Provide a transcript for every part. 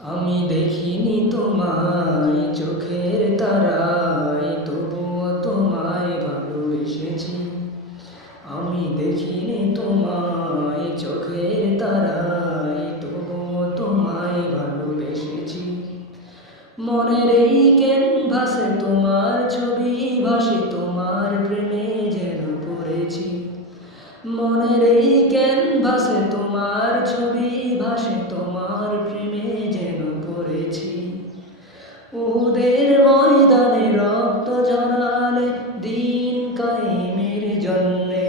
আমি দেখিনি তোমায় চোখের তারায়, তবুও তোমায় ভালোবেসেছি। আমি দেখিনি তোমায় চোখের তারায়, তবুও তোমায় ভালোবেসেছি। মনের এই ক্যানভাসে তোমার ছবি ভাসে, তোমার প্রেমে যেন পড়েছি। মনের এই ক্যানভাসে তোমার ছবি ভাসে, তোমার প্রেমে যেন পড়েছি। ওদের ময়দানে রক্ত ঝরালে দিন কায়েমের জন্যে,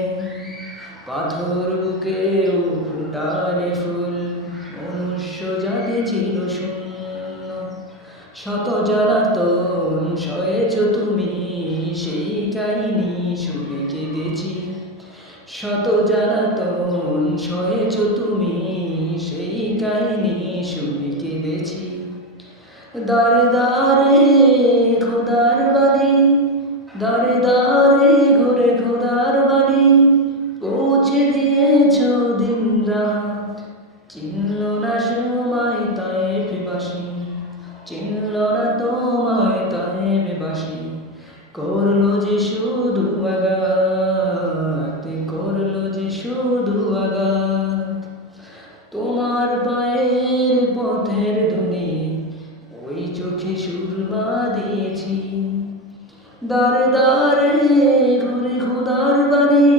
পাথর বুকেও ফুটালে ফুল, মনুষ্য জাতি ছিল শূন্য। শত জ্বালাতন সয়েছ তুমি, সেই কাহিনী শুনে কেঁদেছি। শত জ্বালাতন সয়েছ তুমি, সেই কাহিনী শুনে কেঁদেছি। দারে দারে খোদার বাণী, দারে দারে ঘুরে খোদার বাণী, পৌঁছে দিয়েছ দিন রাত। চিনল না সময় তায়েফবাসী, চিনল না তোমায় তায়েফবাসী। করলো যে শুধু আঘাত, করলো যে শুধু আঘাত। তোমার পায়ের পথের ধুলি, ওই চোখে সুরমা দিয়েছি। দারে দারে ঘুরে খোদার বাণী,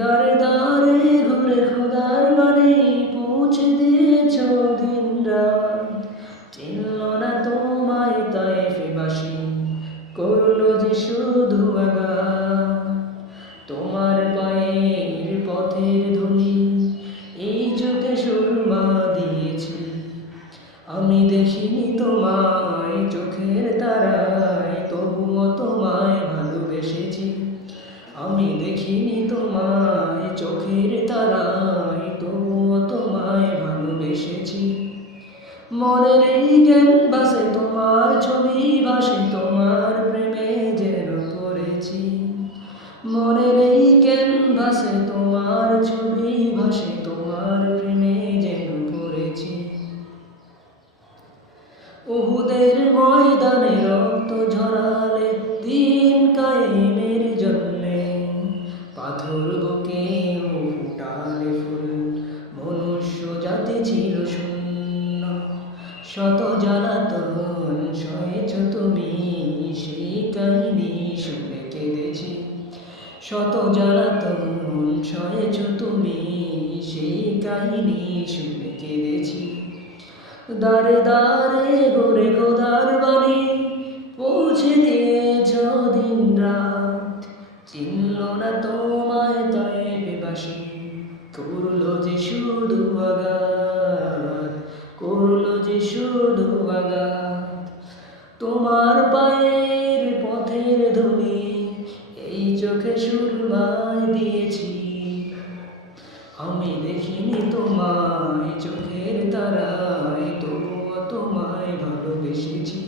দারে দারে ঘুরে খোদার বাণী, পৌঁছে দিয়েছ দিন রাত। চিনল না তোমায় তায়েফবাসী, করলো যে শুধু আঘাত। তোমার পায়ের পথের ধুলি, এই চোখে সুরমা দিয়েছি। আমি দেখিনি তোমায় চোখের তারায়, তবুও তোমায় ভালোবেসেছি। আমি দেখিনি তোমায় চোখের তারায়, তবুও তোমায় ভালোবেসেছি। মনের এই ক্যানভাসে তোমার ছবি ভাসে, তোমার প্রেমে যেন পড়েছি। মনের এই ক্যানভাসে তোমার ছবি ভাসে, তোমার প্রেমে যেন পড়েছি। উহুদের ময়দানে রক্ত ঝরালে দিন কায়েমের জন্যে, পাথর বুকেও ফুটালে ফুল, মনুষ্য জাতি ছিল শূন্য। শত জ্বালাতন সয়েছ তুমি, সেই কাহিনী শুনে কেঁদেছি। শত জ্বালাতন সয়েছ তুমি, সেই কাহিনী শুনে কেঁদেছি। দারে দারে ঘুরে খোদার বাণী, পৌঁছে দিয়েছ দিন রাত। চিনল না তোমায় তায়েফবাসী, করলো যে শুধু আঘাত, করলো যে শুধু আঘাত। তোমার পায়ের পথের ধুলি, এই চোখে সুরমায় দিয়েছি। আমি দেখিনি তোমায় চোখের তারায়, তবুও তোমায় ভালোবেসেছি।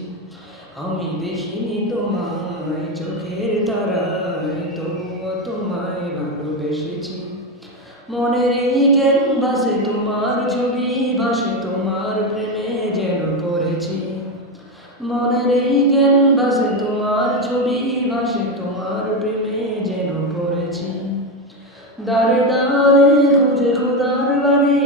আমি দেখিনি তোমায় চোখের তারায়, তবুও তোমায় ভালোবেসেছি। মনের এই ক্যানভাসে তোমার ছবি ভাসে, তোমার প্রেমে যেন পড়েছি। মনের এই ক্যানভাসে তোমার ছবি ভাসে, তোমার প্রেমে যেন পড়েছি। দারে দারে খুঁজে খোদার বাণী,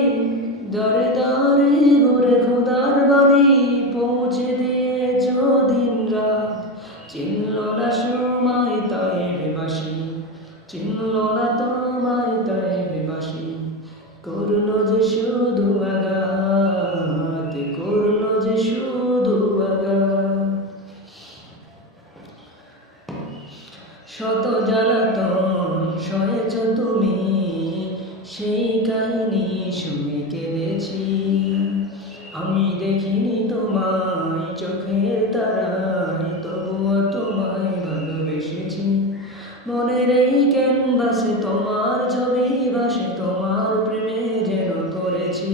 দারে দারে ঘুরে খোদার বাণী, পৌঁছে দিয়েছ দিন রাত। চিনল না সময় তায়েফবাসী, চিনল না তোমায় তায়েফবাসী, করলো যে শুধু আঘাত, করলো যে শুধু আঘাত। শত জ্বালাতন সয়েছ তুমি, সেই কাহিনী শুনে কেঁদেছি। আমি দেখিনি তোমায় চোখের তারায়, তবুও তোমায় ভালোবেসেছি। মনের এই ক্যানভাসে তোমার ছবি ভাসে, তোমার প্রেমে যেন পড়েছি।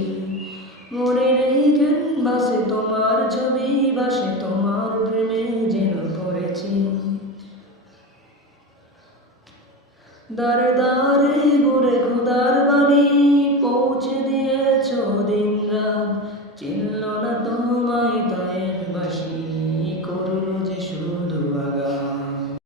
মনের এই ক্যানভাসে তোমার ছবি ভাসে, তোমার প্রেমে যেন পড়েছি। দারে দারে ঘুরে খোদার বাণী, পৌঁছে দিয়েছ দিন রাত। চিনল না তোমায় হাসি